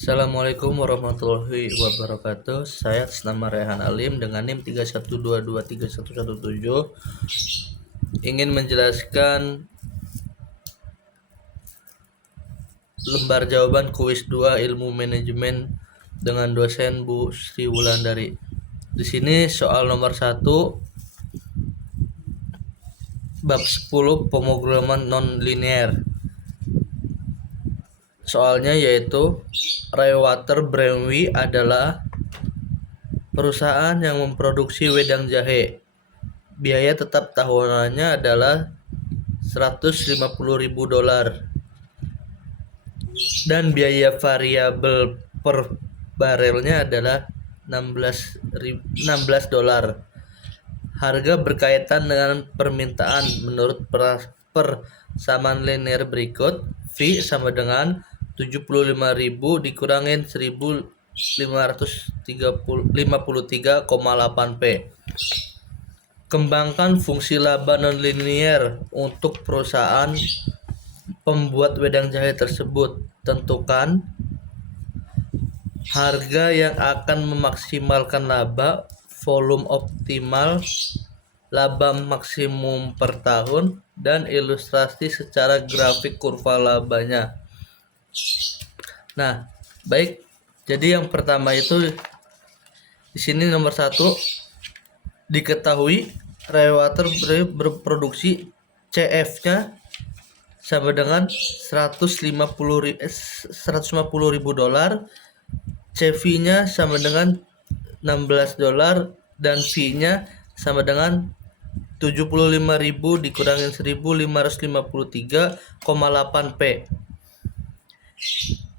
Assalamualaikum warahmatullahi wabarakatuh. Saya atas nama Rehan Alim dengan NIM 31223117 ingin menjelaskan lembar jawaban kuis 2 Ilmu Manajemen dengan dosen Bu Sri Wulandari. Di sini soal nomor 1 bab 10 pemrograman non-linear. Soalnya yaitu Raywater Brewery adalah perusahaan yang memproduksi wedang jahe. Biaya tetap tahunannya adalah $150.000 dan biaya variabel per barelnya adalah $16. Harga berkaitan dengan permintaan menurut persamaan linear berikut. V sama dengan 75.000 dikurangin 1.553,8 P. Kembangkan fungsi laba nonlinear untuk perusahaan pembuat wedang jahe tersebut. Tentukan harga yang akan memaksimalkan laba, volume optimal, laba maksimum per tahun, dan ilustrasi secara grafik kurva labanya. Nah, baik. Jadi yang pertama itu di sini nomor 1 diketahui Raywater berproduksi CF-nya sama dengan $150.000, CV-nya sama dengan $16 dan V-nya sama dengan 75.000 dikurangin 1.553,8 P.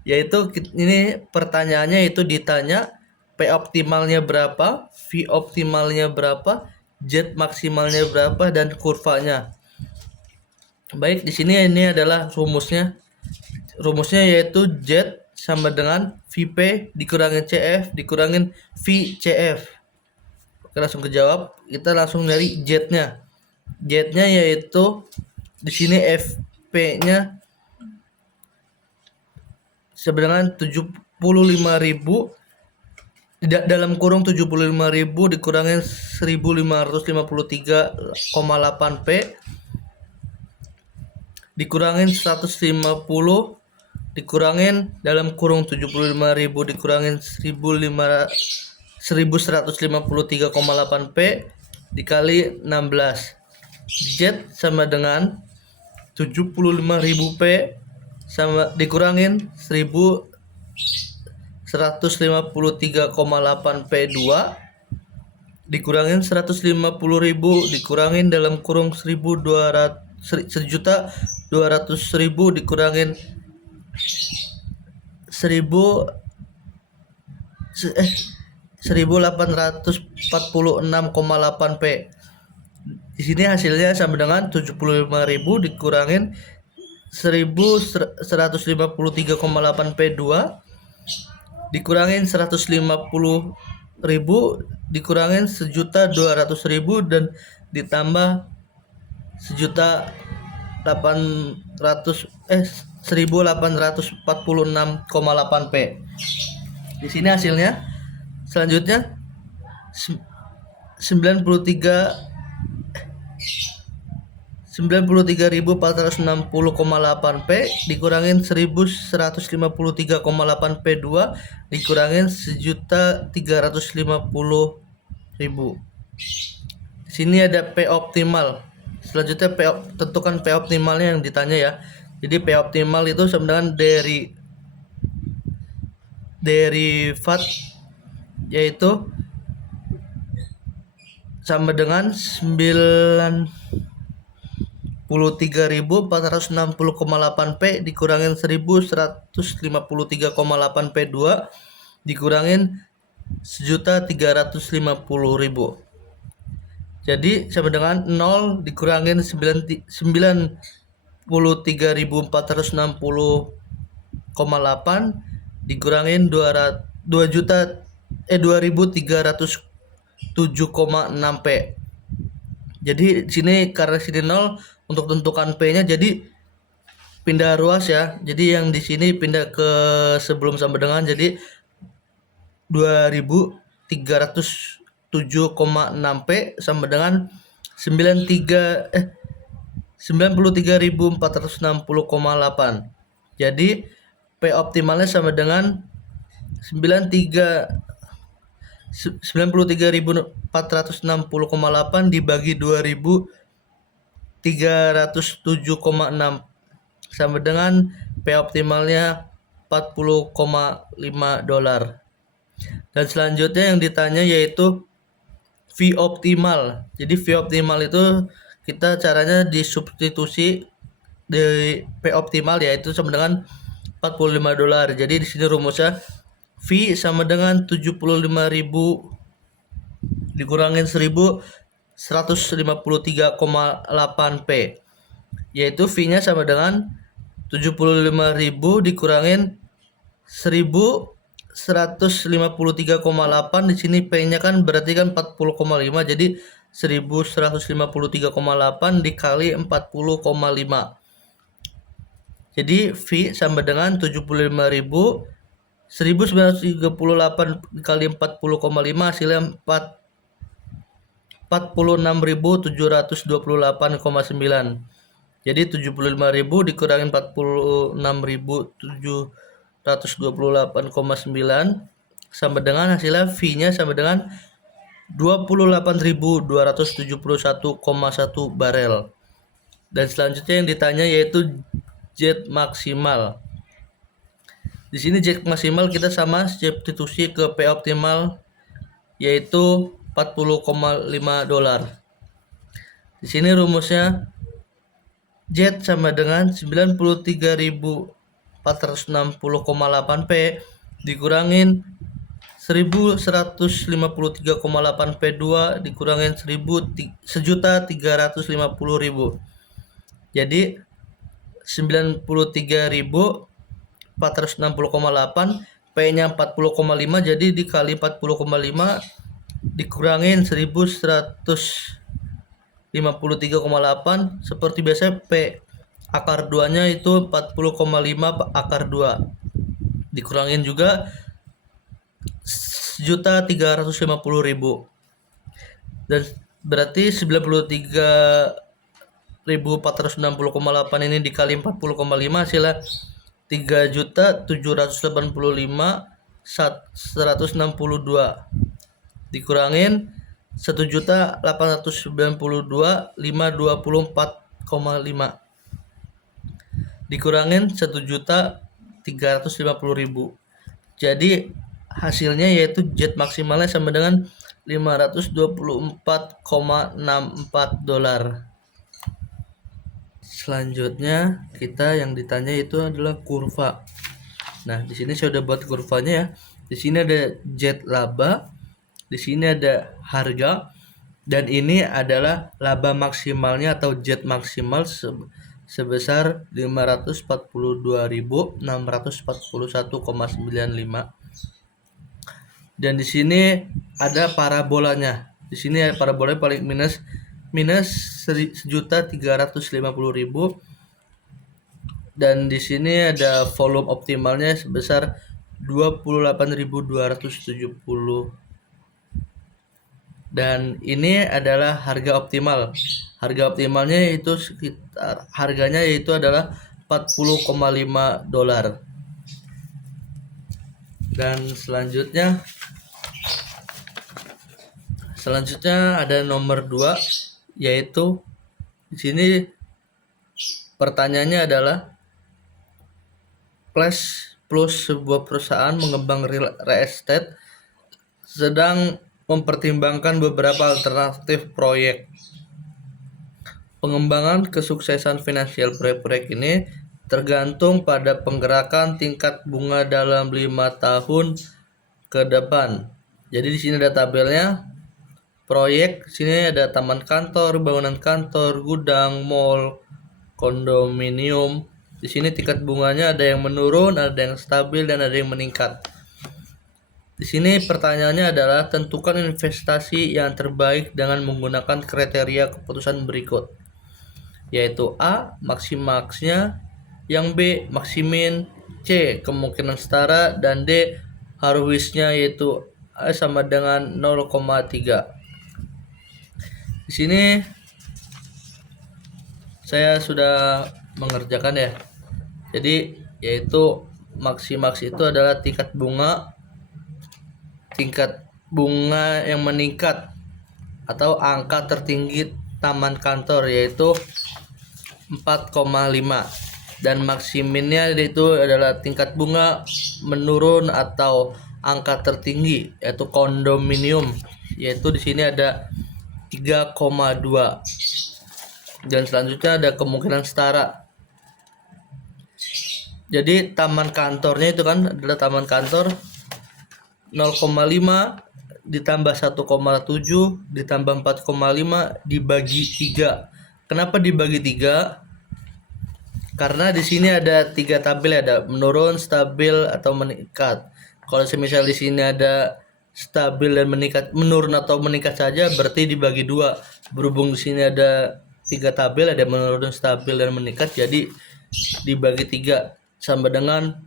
Yaitu ini pertanyaannya itu ditanya P optimalnya berapa, V optimalnya berapa, Z maksimalnya berapa, dan kurvanya. Baik, di sini ini adalah rumusnya. Rumusnya yaitu Z sama dengan VP dikurangin CF dikurangin VCF. Oke, langsung kejawab. Kita langsung dari Z-nya. Z-nya yaitu di sini FP-nya sebenarnya 75.000 dalam kurung 75.000 dikurangin 1.553,8 P dikurangin 150 dikurangin dalam kurung 75.000 dikurangin 1.153,8 P dikali 16. Z sama dengan 75.000 P sama dikurangin 1.153,8 P2 dikurangin 150.000 dikurangin dalam kurung 1.200.000 dikurangin 1.846,8 P. Di sini hasilnya sama dengan 75.000 dikurangin 1.153,8 P2 dikurangin 150.000 dikurangin 1.200.000 dan ditambah 1.846,8 P. Di sini hasilnya selanjutnya 93.460,8 P dikurangin 1.153,8 P2 dikurangin 1.350.000. Di sini ada P optimal. Selanjutnya tentukan P optimalnya yang ditanya ya. Jadi P optimal itu sebenarnya derivat yaitu sama dengan 93.460,8 P dikurangin 1.153,8 P2 dikurangin 1.350.000. Jadi sama dengan 0 dikurangin 93.460,8 dikurangin 2.307,6 P. Jadi sini karena sini 0 untuk tentukan P-nya, jadi pindah ruas ya. Jadi yang di sini pindah ke sebelum sama dengan, jadi 2307,6 P sama dengan 93.460,8. Jadi P optimalnya sama dengan 93.460,8 dibagi 2.307,6 sama dengan P optimalnya $40,5. Dan selanjutnya yang ditanya yaitu V optimal. Jadi V optimal itu kita caranya disubstitusi dari P optimal, yaitu sama dengan $45. Jadi di sini rumusnya V sama dengan 75.000 dikurangin 1.153,8 P, yaitu V-nya sama dengan 75.000 dikurangin 1.153,8. Di sini P-nya kan berarti kan 40,5, jadi 1.153,8 dikali 40,5. Jadi V sama dengan 75.000, 1.938 dikali 40,5 hasilnya 46.728,9. Jadi 75.000 dikurangin 46.728,9 sama dengan hasilnya V-nya sama dengan 28.271,1 barel. Dan selanjutnya yang ditanya yaitu jet maksimal. Di sini jet maksimal kita sama substitusi ke P optimal yaitu $40,5. Di sini rumusnya jet sama dengan 93.460,8 P dikurangin 1.153,8 P2 dikurangin 1.350.000. Jadi 93.460,8, P-nya 40,5, jadi dikali 40,5 dikurangin 1.153,8. Seperti biasa P akar 2 nya itu 40,5 akar 2 dikurangin juga 1.350.000, dan berarti 93.460,8 ini dikali 40,5 hasilnya 3.785.162 dikurangin 1.892.524,5 dikurangin 1.350.000. Jadi hasilnya yaitu jet maksimalnya sama dengan $524,64. Selanjutnya kita yang ditanya itu adalah kurva. Nah, di sini saya udah buat kurvanya ya. Di sini ada jet laba, di sini ada harga, dan ini adalah laba maksimalnya atau jet maksimal sebesar 542.641,95. Dan di sini ada parabolanya. Di sini parabolanya paling minus 1.350.000, dan di sini ada volume optimalnya sebesar 28.270, dan ini adalah harga optimal. Harga optimalnya itu sekitar harganya yaitu adalah $40,5. Dan selanjutnya ada nomor 2, yaitu di sini pertanyaannya adalah plus sebuah perusahaan mengembang real estate sedang mempertimbangkan beberapa alternatif proyek. Pengembangan kesuksesan finansial proyek-proyek ini tergantung pada penggerakan tingkat bunga dalam 5 tahun ke depan. Jadi di sini ada tabelnya. Proyek sini ada taman kantor, bangunan kantor, gudang, mall, kondominium. Di sini tingkat bunganya ada yang menurun, ada yang stabil, dan ada yang meningkat. Di sini pertanyaannya adalah tentukan investasi yang terbaik dengan menggunakan kriteria keputusan berikut, yaitu A, maksimalnya, yang B maksimin, C kemungkinan setara, dan D Harwishnya yaitu sama dengan 0,3. Di sini saya sudah mengerjakan ya. Jadi yaitu maksi itu adalah tingkat bunga yang meningkat atau angka tertinggi taman kantor yaitu 4,5, dan maksiminnya itu adalah tingkat bunga menurun atau angka tertinggi yaitu kondominium, yaitu di sini ada 3,2, dan selanjutnya ada kemungkinan setara. Jadi taman kantornya itu kan adalah taman kantor 0,5 ditambah 1,7 ditambah 4,5 dibagi 3. Kenapa dibagi 3? Karena di sini ada 3 tabel, ada menurun, stabil, atau meningkat. Kalau semisal di sini ada stabil dan meningkat, menurun atau meningkat saja, berarti dibagi 2. Berhubung di sini ada 3 tabel, ada menurun, stabil, dan meningkat, jadi dibagi 3 sama dengan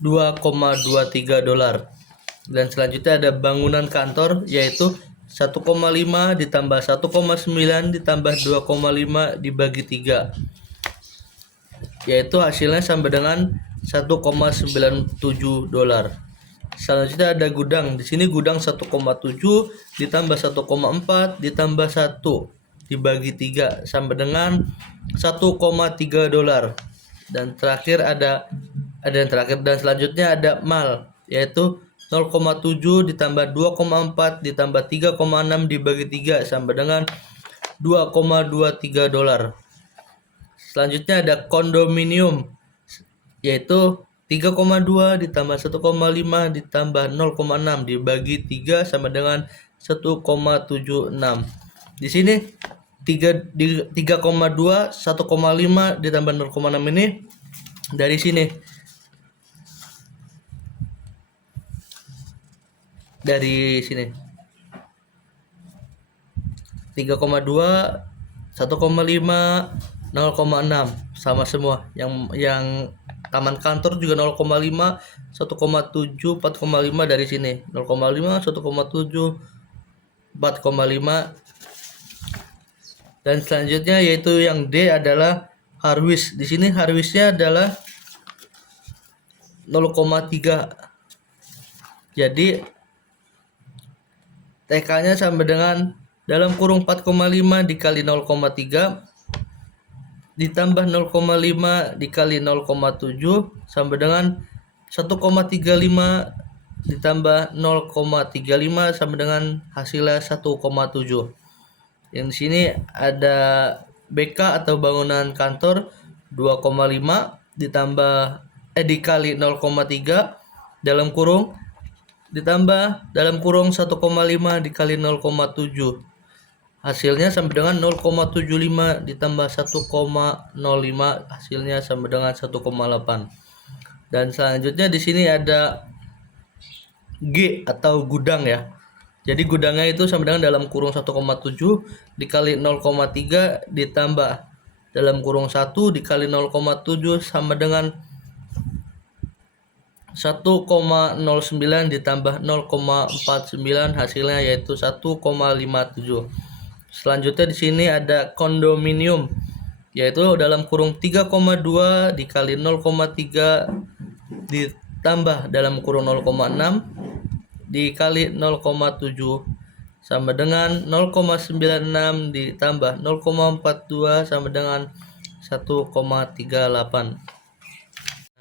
$2,23. Dan selanjutnya ada bangunan kantor yaitu 1,5 ditambah 1,9 ditambah 2,5 dibagi 3, yaitu hasilnya sama dengan $1,97. Selanjutnya ada gudang. Di sini gudang 1,7 ditambah 1,4 ditambah 1 dibagi 3 sama dengan $1,3. Dan terakhir ada yang terakhir, dan selanjutnya ada mal yaitu 0,7 ditambah 2,4 ditambah 3,6 dibagi 3 sama dengan $2,23. Selanjutnya ada kondominium yaitu 3,2 ditambah 1,5 ditambah 0,6 dibagi 3 sama dengan 1,76. Di sini 3,2 1,5 ditambah 0,6 ini dari sini. Dari sini 3,2 1,5 0,6 sama semua. Yang taman kantor juga 0,5 1,7 4,5 dari sini 0,5 1,7 4,5. Dan selanjutnya yaitu yang D adalah Harwish. Di sini Harwishnya adalah 0,3. Jadi TK-nya sama dengan dalam kurung 4,5 dikali 0,3 ditambah 0,5 dikali 0,7 sama dengan 1,35 ditambah 0,35 sama dengan hasilnya 1,7. Yang di sini ada BK atau bangunan kantor 2,5 ditambah dikali 0,3 dalam kurung ditambah dalam kurung 1,5 dikali 0,7. Hasilnya sama dengan 0,75 ditambah 1,05, hasilnya sama dengan 1,8. Dan selanjutnya di sini ada G atau gudang ya. Jadi gudangnya itu sama dengan dalam kurung 1,7 dikali 0,3 ditambah dalam kurung 1 dikali 0,7 sama dengan 1,09 ditambah 0,49, hasilnya yaitu 1,57. Selanjutnya di sini ada kondominium yaitu dalam kurung 3,2 dikali 0,3 ditambah dalam kurung 0,6 dikali 0,7 sama dengan 0,96 ditambah 0,42 sama dengan 1,38.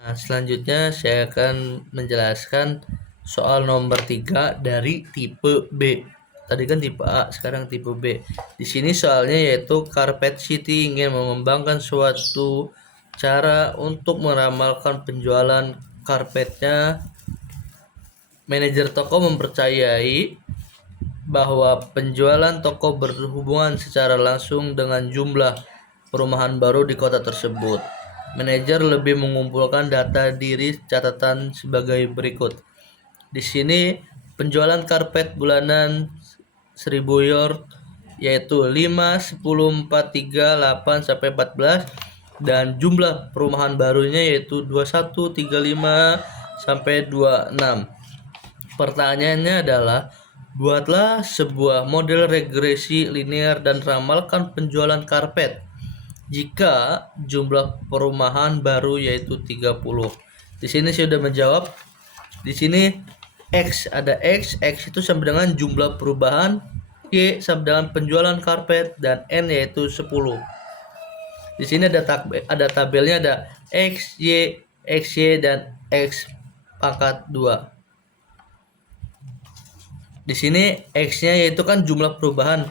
Nah, selanjutnya saya akan menjelaskan soal nomor 3 dari tipe B. Tadi kan tipe A, sekarang tipe B. Di sini soalnya yaitu Carpet City ingin mengembangkan suatu cara untuk meramalkan penjualan karpetnya. Manajer toko mempercayai bahwa penjualan toko berhubungan secara langsung dengan jumlah perumahan baru di kota tersebut. Manajer lebih mengumpulkan data diri catatan sebagai berikut. Di sini penjualan karpet bulanan 1000 yard yaitu 5, 10, 4, 3, 8 sampai 14 dan jumlah perumahan barunya yaitu 21, 35 sampai 26. Pertanyaannya adalah buatlah sebuah model regresi linear dan ramalkan penjualan karpet jika jumlah perumahan baru yaitu 30. Di sini saya sudah menjawab. Di sini X ada X itu sama dengan jumlah perubahan, Y sama dengan penjualan karpet, dan N yaitu 10. Di sini ada tabelnya, ada X, Y, dan X pangkat 2. Di sini X-nya yaitu kan jumlah perubahan.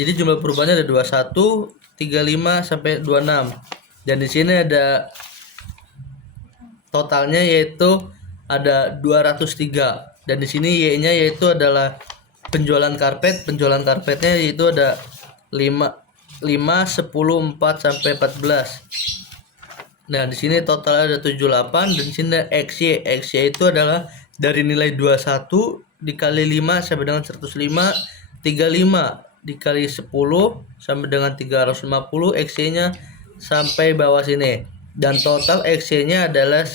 Jadi jumlah perubahannya ada 21, 35 sampai 26. Dan di sini ada totalnya yaitu ada 203. Dan di sini Y-nya yaitu adalah penjualan karpet. Penjualan karpetnya yaitu ada 5, 10, 4 sampai 14. Nah, di sini total ada 78 dan di sini ada XY. XY itu adalah dari nilai 21 dikali 5 sampai dengan 105, 35 dikali 10 sampai dengan 350, XY-nya sampai bawah sini. Dan total XY-nya adalah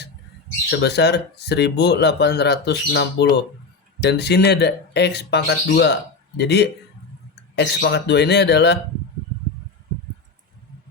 sebesar 1860. Dan di sini ada X pangkat 2. Jadi X pangkat 2 ini adalah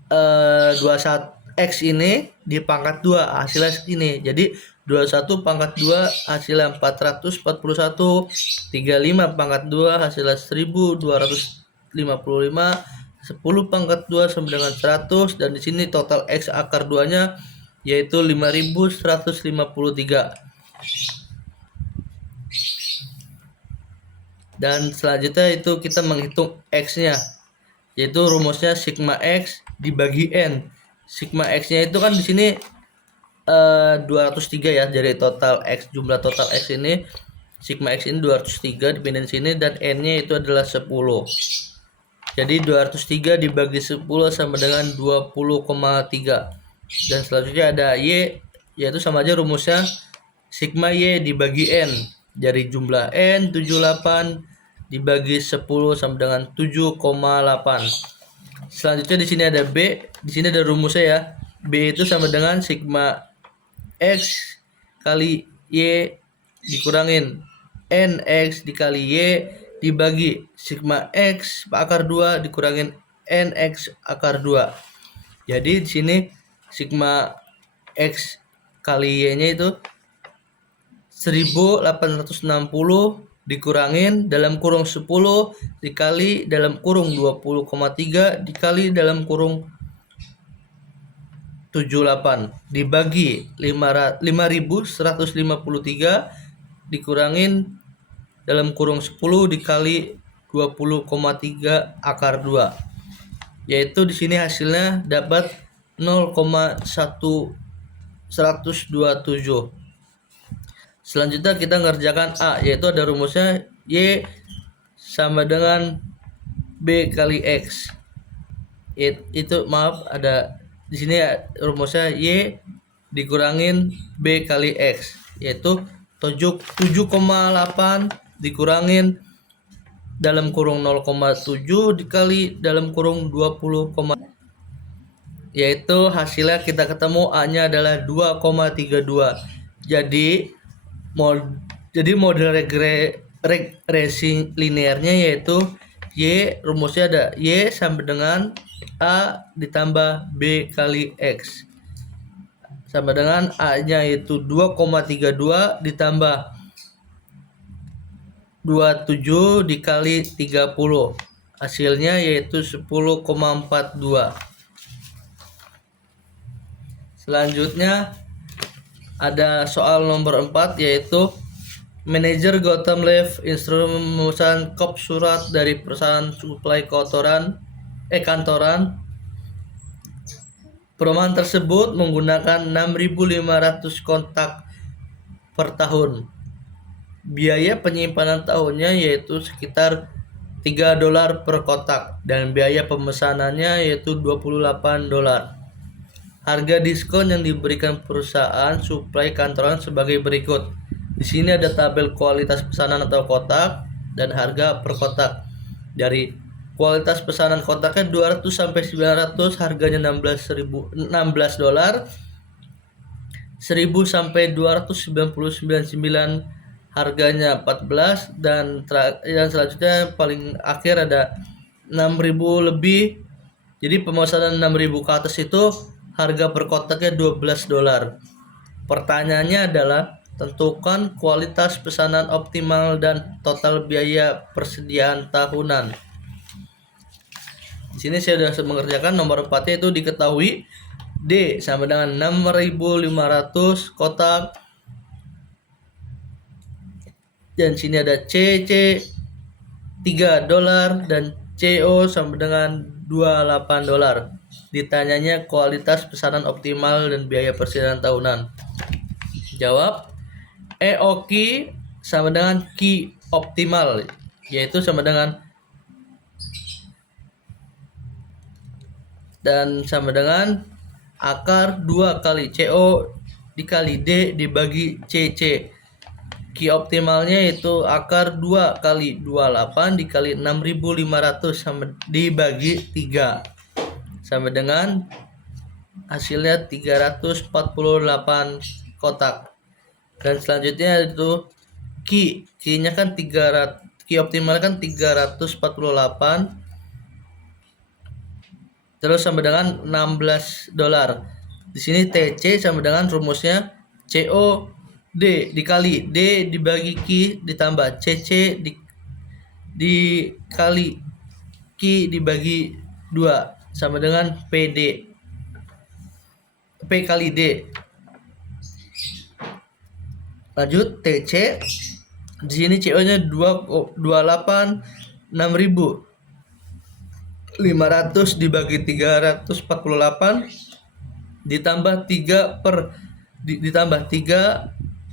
21 X ini di pangkat 2 hasilnya segini. Jadi 21 pangkat 2 hasilnya 441, 35 pangkat 2 hasilnya 1255, 10 pangkat 2 sama dengan 100, dan di sini total X akar 2-nya yaitu 5153. Dan selanjutnya itu kita menghitung X-nya, yaitu rumusnya sigma X dibagi N. Sigma X-nya itu kan di sini 203 ya, dari total X, jumlah total X ini sigma X ini 203 dipindahin sini, dan N-nya itu adalah 10. Jadi 203 dibagi 10 sama dengan 20,3. Dan selanjutnya ada Y, yaitu sama aja rumusnya sigma Y dibagi N. Dari jumlah N 78 dibagi 10 sama dengan 7,8. Selanjutnya di sini ada B, di sini ada rumusnya ya. B itu sama dengan sigma X kali Y dikurangin NX dikali Y dibagi sigma X akar 2 dikurangin NX akar 2. Jadi di sini sigma X kali Y-nya itu 1860 dikurangin dalam kurung 10 dikali dalam kurung 20,3 dikali dalam kurung 78 dibagi 5153 dikurangin dalam kurung 10 dikali 20,3 akar 2, yaitu di sini hasilnya dapat 0,1127. Selanjutnya kita ngerjakan A, yaitu ada rumusnya Y sama dengan B kali X. Itu maaf, ada di sini rumusnya Y dikurangin B kali X, yaitu 7,8 dikurangin dalam kurung 0,7 dikali dalam kurung 20, yaitu hasilnya kita ketemu A-nya adalah 2,32. Jadi model regresi linearnya yaitu Y, rumusnya ada Y sama dengan A ditambah B kali X sama dengan A-nya yaitu 2,32 ditambah 27 dikali 30, hasilnya yaitu 10,42. Selanjutnya ada soal nomor 4, yaitu manajer Gotham Life instrumen memesan kop surat dari perusahaan suplai kantoran. Perumahan tersebut menggunakan 6.500 kontak per tahun. Biaya penyimpanan tahunnya yaitu sekitar $3 per kotak dan biaya pemesanannya yaitu $28. Harga diskon yang diberikan perusahaan suplai kantoran sebagai berikut. Di sini ada tabel kualitas pesanan atau kotak dan harga per kotak. Dari Kualitas pesanan kotaknya 200 sampai 900, harganya $16 dolar. 1000 sampai 299.9, harganya 14, dan selanjutnya paling akhir ada 6000 lebih. Jadi pemesanan 6000 ke atas itu harga per kotaknya $12. Pertanyaannya adalah tentukan kualitas pesanan optimal dan total biaya persediaan tahunan. Di sini saya sudah mengerjakan. Nomor 4-nya itu diketahui D sama dengan 6.500 kotak. Dan sini ada CC $3 dan CO sama dengan $28. Ditanyanya kualitas pesanan optimal dan biaya persediaan tahunan. Jawab EOQ sama dengan Q optimal, yaitu sama dengan akar 2 kali CO dikali D dibagi CC. Q optimalnya itu akar 2 kali 28 dikali 6.500 sama dibagi 3, sama dengan hasilnya 348 kotak. Dan selanjutnya itu Q-nya kan 300, Q optimal kan 348, terus sama dengan $16. Di sini TC sama dengan rumusnya COD dikali D dibagi Q ditambah CC dikali Q dibagi 2 sama dengan PD. P kali D. Lanjut TC. Di sini CO-nya 28, 6.500 dibagi 348 ditambah 3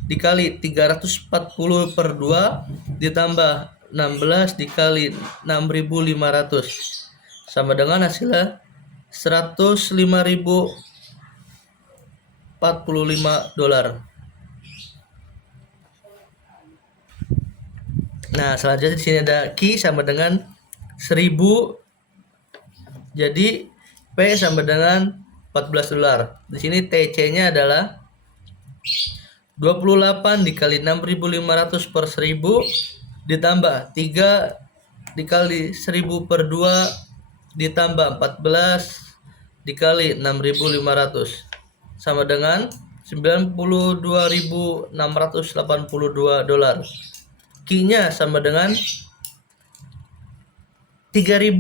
dikali 340 per 2 ditambah 16 dikali 6.500 sama dengan hasilnya $105.045. Nah, selanjutnya di sini ada Q sama dengan 1000. Jadi P sama dengan $14. Di sini TC-nya adalah 28 dikali 6.500 per 1000 ditambah 3 dikali 1000 per 2 ditambah 14 dikali 6.500 sama dengan $92.682. Q-nya sama dengan 3000,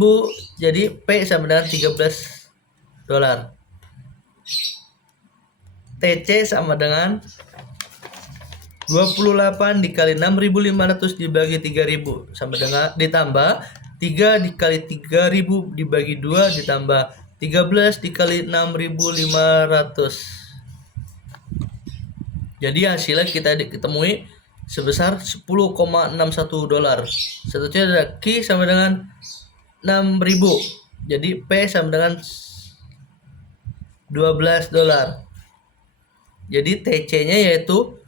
jadi P sama dengan $13. TC sama dengan 28 dikali 6.500 dibagi 3000 sama dengan ditambah 3 dikali 3000 dibagi 2 ditambah 13 dikali 6.500. Jadi hasilnya kita ditemui sebesar $10,61. Selanjutnya ada Q sama dengan 6.000. Jadi P sama dengan $12. Jadi TC-nya yaitu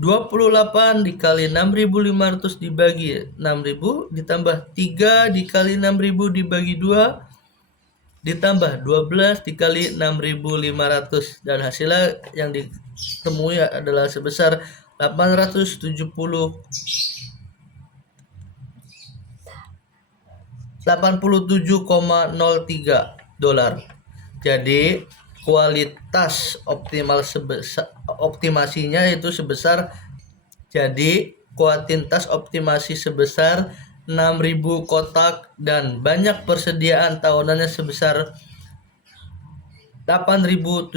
28 dikali 6.500 dibagi 6.000 ditambah 3 dikali 6.000 dibagi 2 ditambah 12 dikali 6.500, dan hasilnya yang ditemui adalah sebesar $87,03. Jadi kualitas optimal optimasinya itu sebesar, jadi kuantitas optimasi sebesar 6.000 kotak dan banyak persediaan tahunannya sebesar $8.703.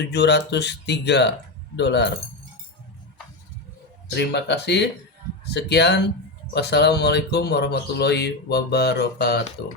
Terima kasih. Sekian. Wassalamualaikum warahmatullahi wabarakatuh.